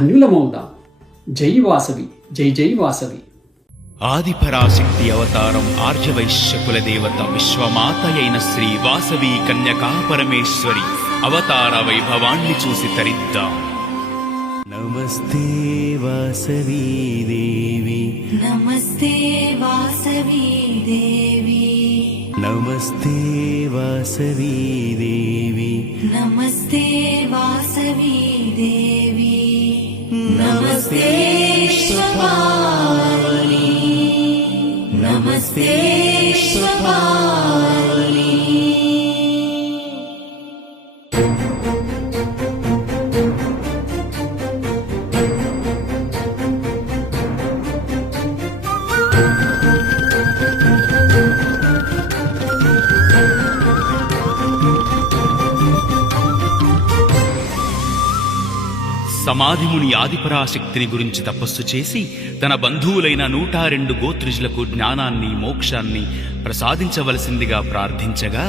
ధన్యులమవుదాం. జై వాసవి, జై జై వాసవి. ఆదిపరాశక్తి అవతారం ఆర్యవైశ్య కులదేవత విశ్వమాత అయిన శ్రీ వాసవి కన్యకా పరమేశ్వరి అవతార వైభవాన్ని చూసి తరిద్దాం. నమస్తే వాసవీ దేవి, నమస్తే వాసవి దేవి, నమస్తే వాసవీ దేవి, నమస్తే వాసవి దేవి, నమస్తే స్వపావని, నమస్తే స్వపావని. సమాధిముని ఆదిపరాశక్తిని గురించి తపస్సు చేసి తన బంధువులైన 102 గోత్రిజులకు జ్ఞానాన్ని మోక్షాన్ని ప్రసాదించవలసిందిగా ప్రార్థించగా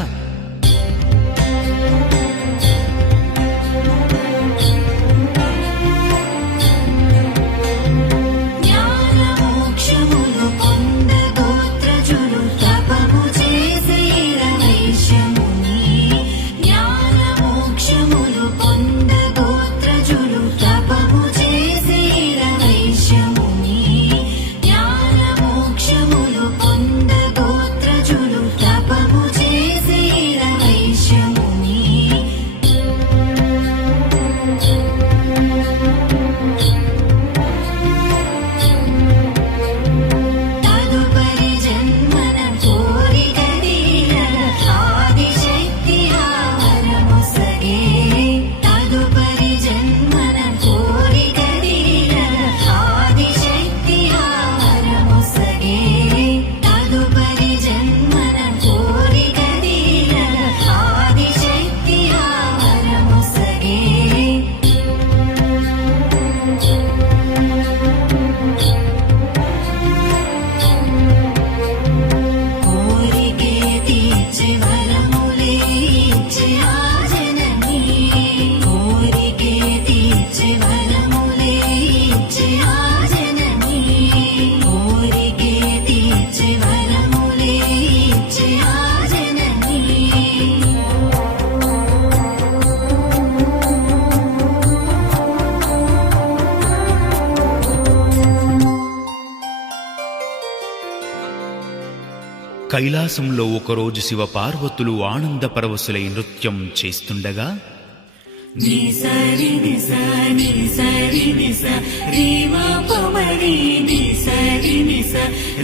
కైలాసంలో ఒకరోజు శివ పార్వతులు ఆనంద పరవశులై నృత్యం చేస్తుండగా ని సరి ని సరి ని సరి ని స రి మ ప మ రి ని సరి ని స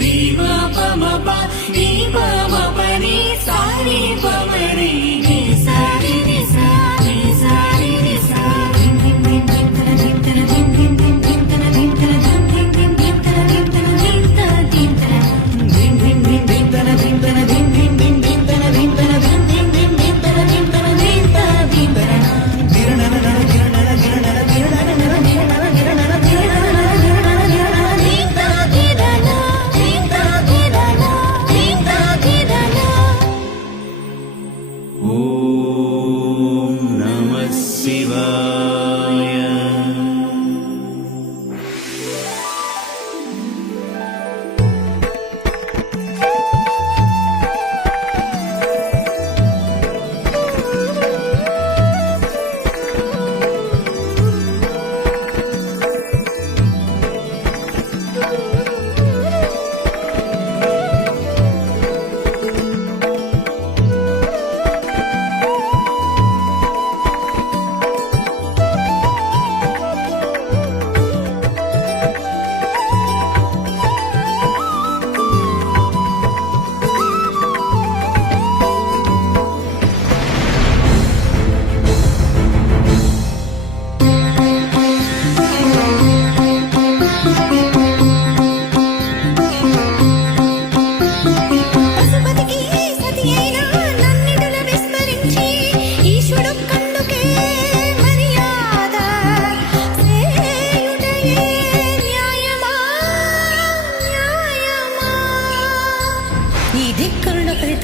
రి మ ప మ ప ని ప మ ప ని సా రి ప మ రి ని సరి ని స ని సరి ని స ధిం ధిం ధిం ధిం తన ధిం తన ధిం ధిం ధిం ధిం తన ధిం తన ధిం ధిం ధిం ధిం తన ధిం తన ధిం త ధిం తన ధిం ధిం ధిం ధిం తన ధిం తన ధిం ధిం ధిం ధిం తన ధిం తన ధిం ధిం ధిం ధిం తన ధిం తన ధిం త ధిం తన ఓం నమః శివాయ.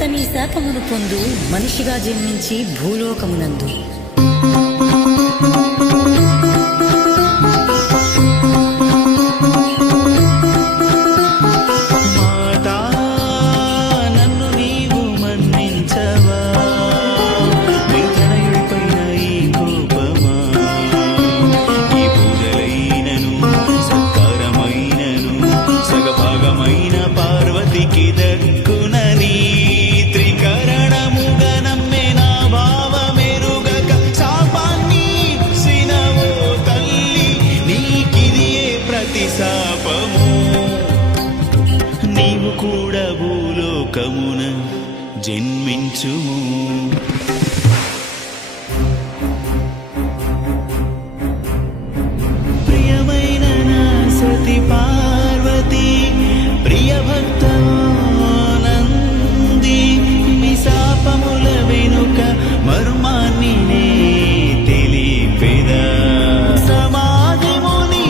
నీ శాపమును పొందు మనిషిగా జన్మించి భూలోకమునందు దీవించుము. ప్రియమైన నా సతి పార్వతి, ప్రియ భక్తానంది, మీ శాపముల వెనుక మర్మాన్ని నే తెలిపెదా. సమాధి ముని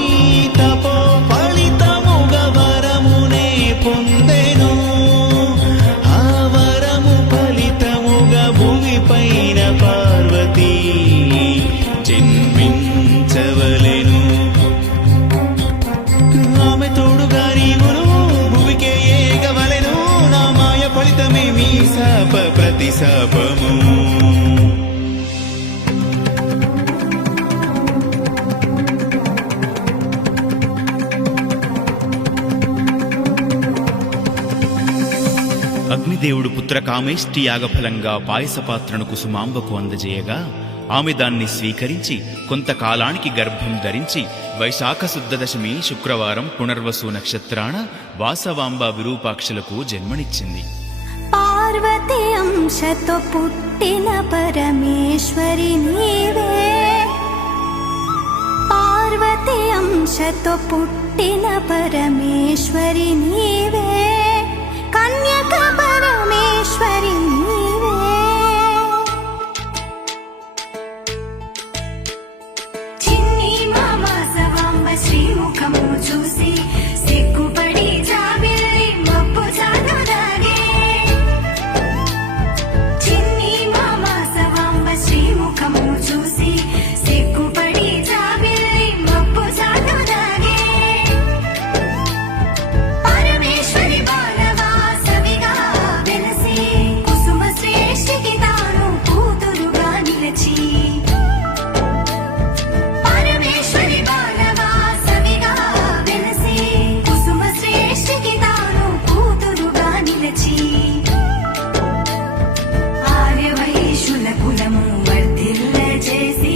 తపో ఫలితముగా వరమునే పొందెను. ఆ వరము ఫలితముగా భూమి పైన పార్వతి జన్మించవలెను. ఆమె తోడుగా నీవును భూమికే ఏగవలెను. నా మాయ ఫలితమే మీ శాప ప్రతిశాపము. అగ్నిదేవుడు పుత్రకామేష్టి యాగఫలంగా పాయసపాత్రను కుసుమాంబకు అందజేయగా ఆమె దాన్ని స్వీకరించి కొంతకాలానికి గర్భం ధరించి వైశాఖ శుద్ధ దశమి శుక్రవారం పునర్వసు నక్షత్రాన వాసవాంబ విరూపాక్షులకు జన్మనిచ్చింది. పార్వతి అంశతో పుట్టిన పరమేశ్వరి నీవే. పార్వతి అంశతో పుట్టిన పరమేశ్వరి నీవే. కన్యక పరమేశ్వరి నీవే. చిన్ని మావాసవాంబ శ్రీముఖము చూసి సిగ్గుపడి జాబిల్లి మబ్బు చాటుదాగే. చిన్ని మావాసవాంబ శ్రీముఖము చూసి సిగ్గుపడి జాబిల్లి మబ్బు చాటుదాగే. పరమేశ్వరి బాలవాసవిగా వెలసి కుసుమ శ్రేష్ఠికి తాను కూతురుగా నిలచి. పరమేశ్వరి బాలవాసవిగా వెలసి కుసుమ శ్రేష్ఠికి తాను కూతురుగా నిలచి. ఆర్యవైశ్యుల కులము వర్ధిల్ల చేసి.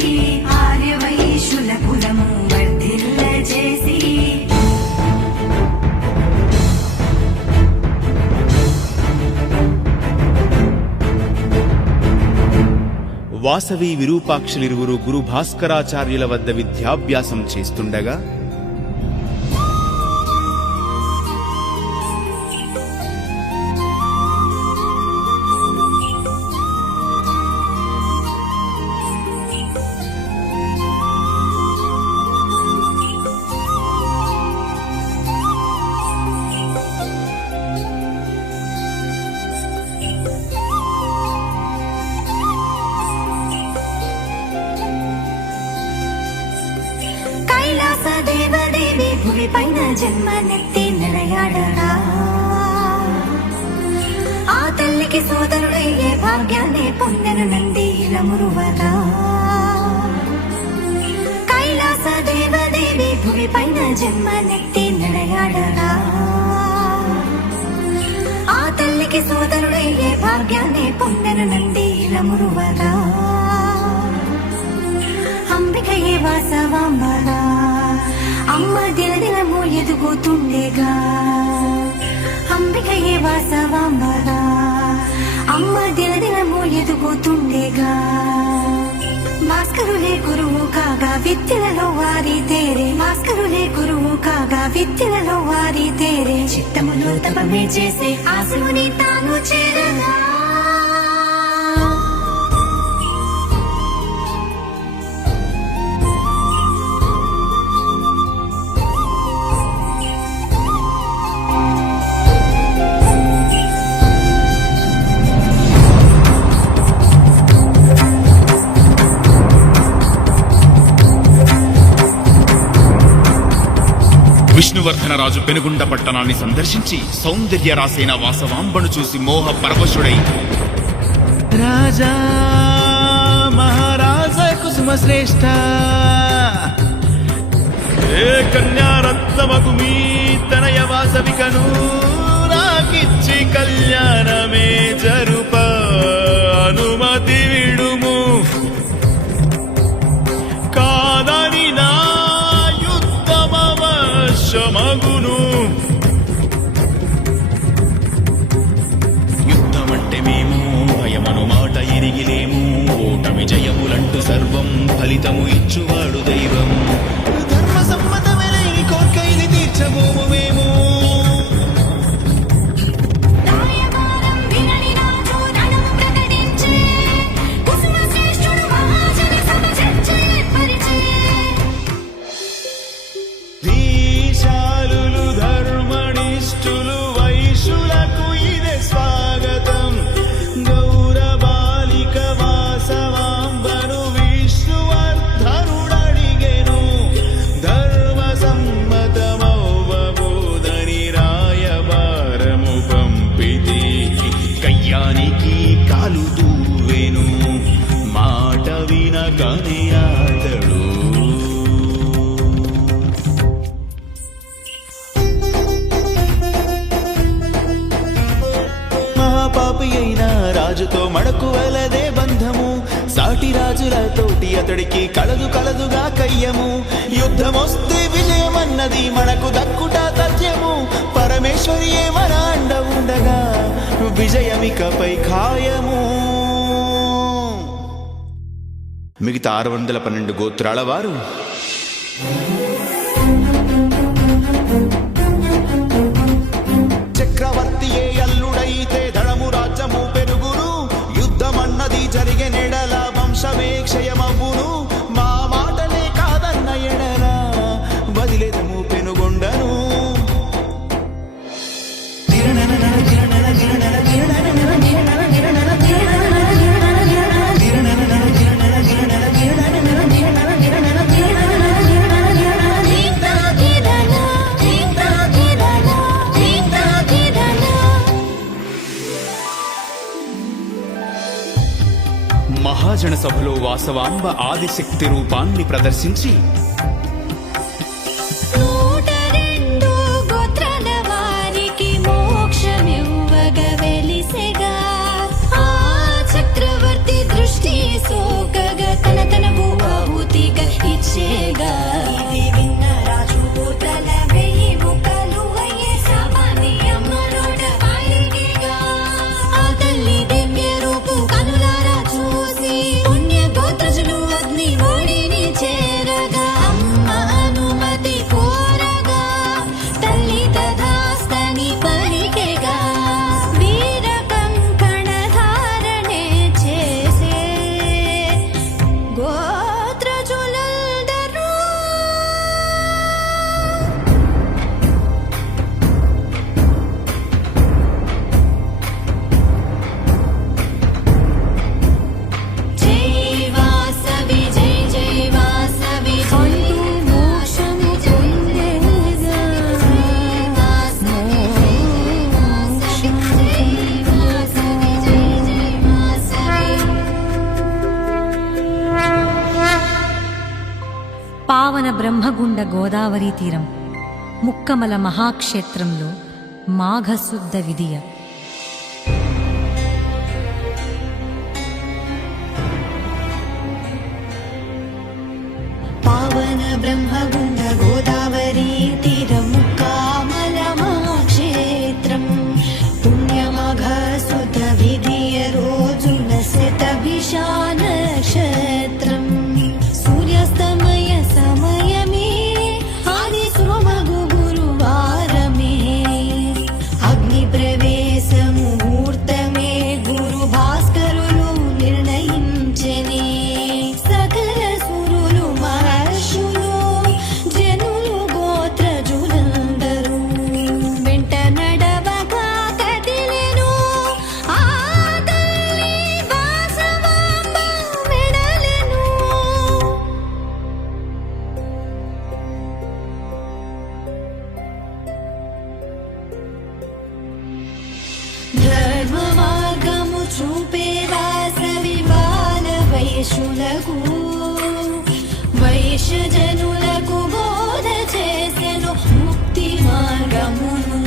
ఆర్యవైశ్యుల కులము వర్ధిల్ల చేసి. వాసవి విరూపాక్షులిరువురు గురు భాస్కరాచార్యుల వద్ద విద్యాభ్యాసం చేస్తుండగా కైలాస దేవదేవి భూమి పైన జన్మనెత్తి నడయాడగా. ఆ తల్లికి సోదరుడయ్యే భాగ్యాన్ని పొందెను నంది ఇలమురువగా. కైలాస దేవదేవి భూమి పైన జన్మనెత్తి నడయాడగా. ఆ తల్లికి సోదరుడయ్యే భాగ్యాన్ని పొందెను నంది ఇలమురువగా. అంబికయే వాసవాంబగా అమ్మ దినదినము ఎదుగుతుండేగా. అంబికయే వాసవాంబగా అమ్మ దినదినము ఎదుగుతుండేగా. భాస్కరులే గురువు కాగా విద్యలలో వారి తేరే. భాస్కరులే గురువు కాగా విద్యలలో వారి తేరే. చిత్తములో తపమే చేసే ఆశుని తాను చేరగా. విష్ణువర్ధనరాజు పెనుగుండ పట్టణాన్ని సందర్శించి సౌందర్య రాసైన వాసవాంబను చూసి మోహ పరవశుడై, రాజా మహారాజా కుసుమ శ్రేష్ఠ, ఏ కన్యారత్నమగు మీ తనయ వాసవికను నాకిచ్చి కళ్యాణమే జరుప అనుమతి విడుము. కాదని నా యుద్ధమవశ్యమగును. యుద్ధమంటే మేము భయం కడిగిలేము ఓటమి జయములంటూ సర్వం ఫలితము ఇచ్చువాడు దైవం ధర్మ సమ్మతమైన కోర్క ఇది తీర్చబోము మేము రాయబారం వినని రాజు రణము ప్రకటించే కుసుమ శ్రేష్ఠుడు మహాజన సభ చర్చ ఏర్పరిచే దీశాలులు ధర్మనిష్ఠులు వైశ్యులకు ఇదే స్వాగతం గౌరబాలిక వాసవాంబను విష్ణువర్ధనుడడిగెను ధర్మ సమ్మతమవ్వబోదని రాయబారము పంపితి కయ్యానికి కాలు దూవెను మాట వినకనే అతడు మహాపాపి అయిన రాజుతో మడకు వలదే బంధము సాటి రాజులతోటి అతడికి కలదుగా కయ్యము యుద్ధమొస్తే విజయమన్నది మనకు దక్కుట తథ్యము పరమేశ్వరియే మన అండ ఉండగా విజయమికపై ఖాయము మిగతా 612 గోత్రాల వారు చక్రవర్తియే అల్లుడైతే ధనము రాజ్యము పెరుగును యుద్ధమన్నది జరిగే నెడల వంశమే క్షయమవును మా మాటలే కాదన్న ఎడల వదిలేదము పెనుగొండను మహాజన సభలో వాసవాంబ ఆదిశక్తి రూపాన్ని ప్రదర్శించి 102 గోత్రాల వారికి మోక్షమివ్వగా వెలిసెగా ఆ చక్రవర్తి దృష్టి సోకగా తన ఆహుతిగా ఇచ్చేగా ఇది విన్న రాజు తల వెయ్యి ముక్కలు అయ్యే సామాన్య అమ్మరోడ వారికిగా ఆ తల్లి దివ్య రూపు కనులారా చూసి పుణ్య గోత్రజులు అగ్ని ఓడిని చేరగా అమ్మ అనుమతి కోరగా తల్లి తదాస్తని పలికెగా వీర కంకణ ధారణే చేసే గోత్రజులందరూ జై వాసవి జై వాసవి అంటూ మోక్షము పొందేగా జై వాసవి పావన బ్రహ్మగుండ గోదావరి తీరం ముక్కమల మహాక్షేత్రంలో మాఘశుద్ధ విదియ పావన బ్రహ్మగుండ గోదావరి తీరముక్కామల మహాక్షేత్రం పుణ్యమఘ సుధ విధియ రోజున శతభిషా నక్షత్రం సూర్యాస్తమయ సమయమే ఆది సోమగు గురువారమే అగ్ని ప్రవేశ ముహూర్తమే గురు భాస్కరులు నిర్ణయించనే సకల సురులు మహర్షులు జనులు గోత్రజులందరూ వెంట నడవగా కదిలెను ఆ తల్లి వాసవాంబ వెడలెను ధర్మ మార్గము చూపే వాసవి బాల వైశ్యులకు వైశ్య జనులకు బోధ చేసెను ముక్తి మార్గమును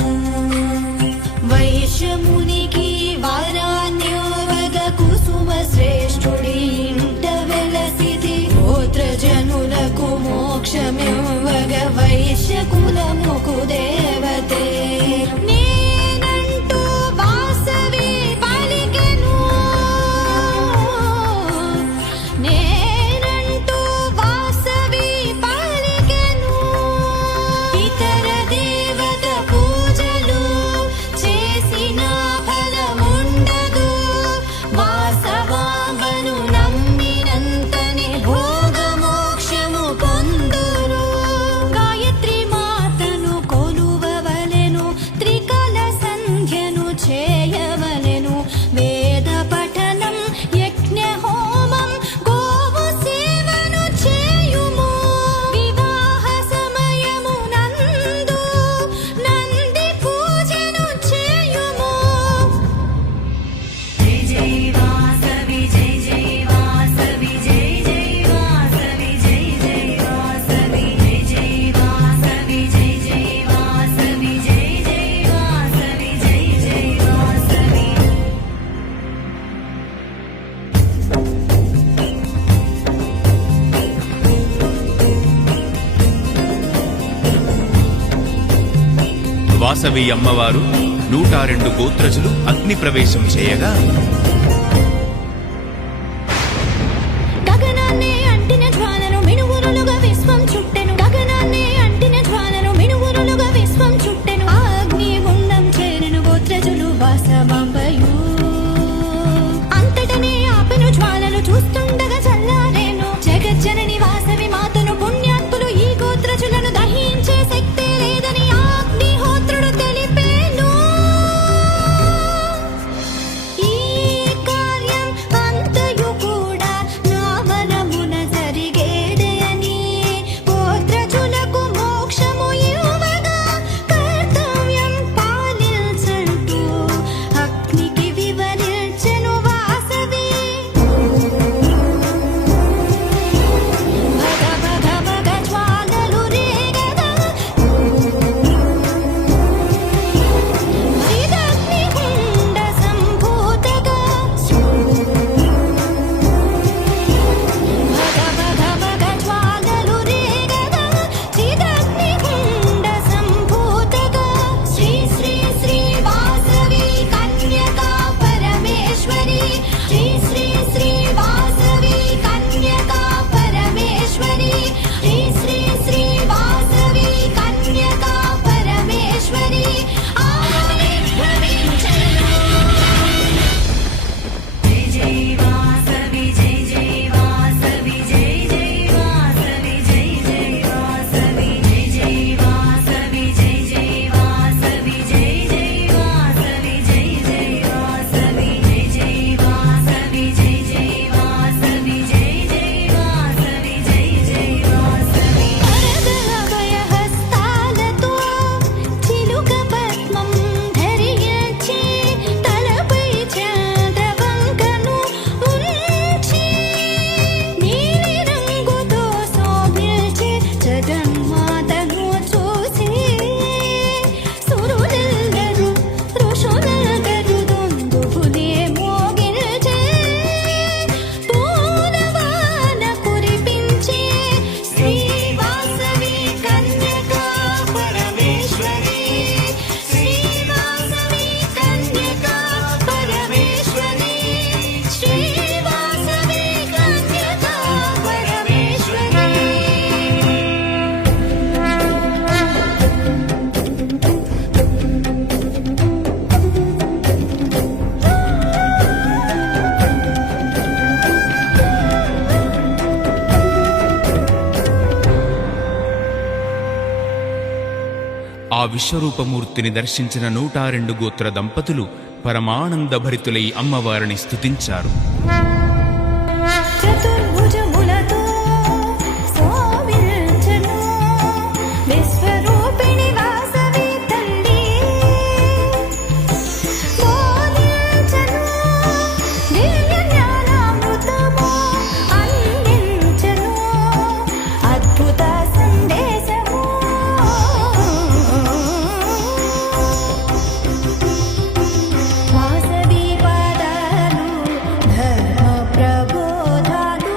వైశ్యమునికి వారాన్యోగ కుసుమ శ్రేష్ఠుడి ఇంట వెలసిది గోత్ర జనులకు మోక్షమివ్వగ వైశ్య కులముకు దేవతే నేనంటూ వాసవి పలికెను వాసవి అమ్మవారు 102 గోత్రజులు అగ్ని ప్రవేశం చేయగా గగనాన్ని అంటిన జ్వాలను మినుగురులుగా విశ్వం చుట్టెను. గగనాన్ని అంటిన జ్వాలను మినుగురులుగా విశ్వం చుట్టెను. ఆ అగ్ని గుండం చేరెను గోత్రజులు వాసవాంబయు. అంతటనే ఆపెను జ్వాలలు చూస్తుండగా చల్లారేను. జగజ్జనని వాసవి మాతను పుణ్యాత్ములు ఈ గోత్రజులను దహించే శక్తి లేదని ఆ అగ్నిహోత్రుడు తెలిపేను. ఈ కార్యం అంతయు కూడా నా మనమున జరిగేదే అని గోత్రజులకు మోక్షము ఇవ్వగా కర్తవ్యం పాలించంటూ అగ్నికి వివరించెను వాసవి. భగ భగ భగ జ్వాలలు రేగగా చిదగ్నిగుండ సంభూతగా. భగ భగ భగ జ్వాలలు రేగగా చిదగ్నిగుండ సంభూతగా. శ్రీ శ్రీ శ్రీ వాసవి కన్యకా పరమేశ్వరి. శ్రీ శ్రీ శ్రీ వాసవి కన్యకా పరమేశ్వరి. శ్రీ శ్రీ శ్రీ వాసవి కన్యకా పరమేశ్వరి. ఆవిర్భవించెను. జై జై వాసవి జై జై వాసవి జై జై వాసవి జై జై వాసవి జై జై వాసవి జై జై వాసవి జై జై వాసవి జై జై వాసవి జై జై వాసవి జై జై వాసవి జై జై వాసవి జై జై వాసవి. వరదభయ హస్తాలతో చిలుక పద్మం ధరించి తలపై చంద్రవంకను ఉంచి నీలి రంగుతో శోభిల్చి జగన్మాతను చూసి సురులెల్లరూ ఋషులందరూ దుందుభునే మోగిల్చే పూలవాన కురిపించే శ్రీ వాసవి కన్యకా పరమేశ్వరి. శ్రీ వాసవి కన్యకా పరమేశ్వరి. శ్రీ వాసవి కన్యకా పరమేశ్వరి. ఆ విశ్వరూపమూర్తిని దర్శించిన 102 గోత్ర దంపతులు పరమానందభరితులై అమ్మవారిని స్తుతించారు. చతుర్భుజములతో శోభిల్చెను విశ్వరూపిణి వాసవి తల్లి. బోధించెను దివ్య జ్ఞానామృతము అందించెను అద్భుత సందేశము. వాసవి పాదాలు ధర్మ ప్రబోధాలు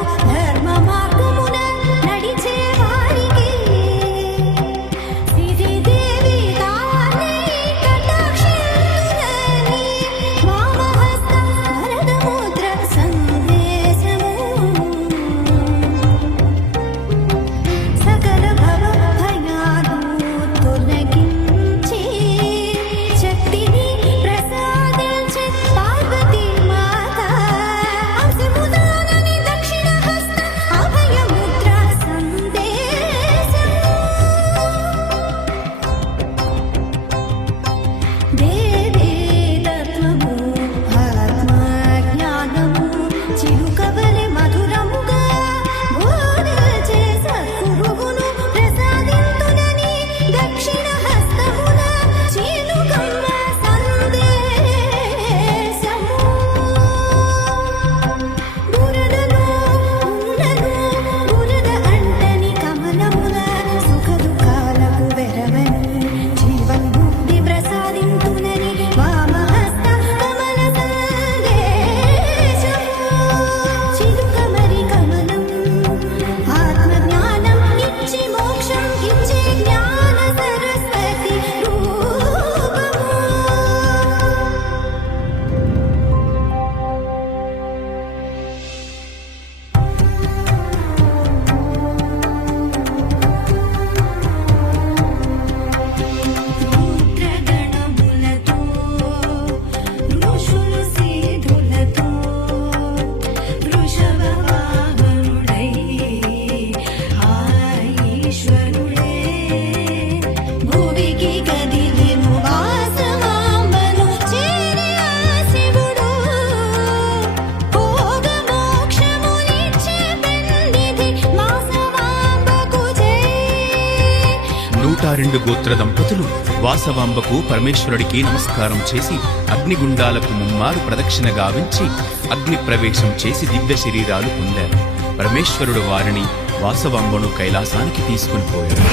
102 గోత్ర దంపతులు వాసవాంబకు పరమేశ్వరుడికి నమస్కారం చేసి అగ్నిగుండాలకు ముమ్మారు ప్రదక్షిణ గావించి అగ్ని ప్రవేశం చేసి దివ్య శరీరాలు పొందారు. పరమేశ్వరుడు వారిని వాసవాంబను కైలాసానికి తీసుకుని పోయారు.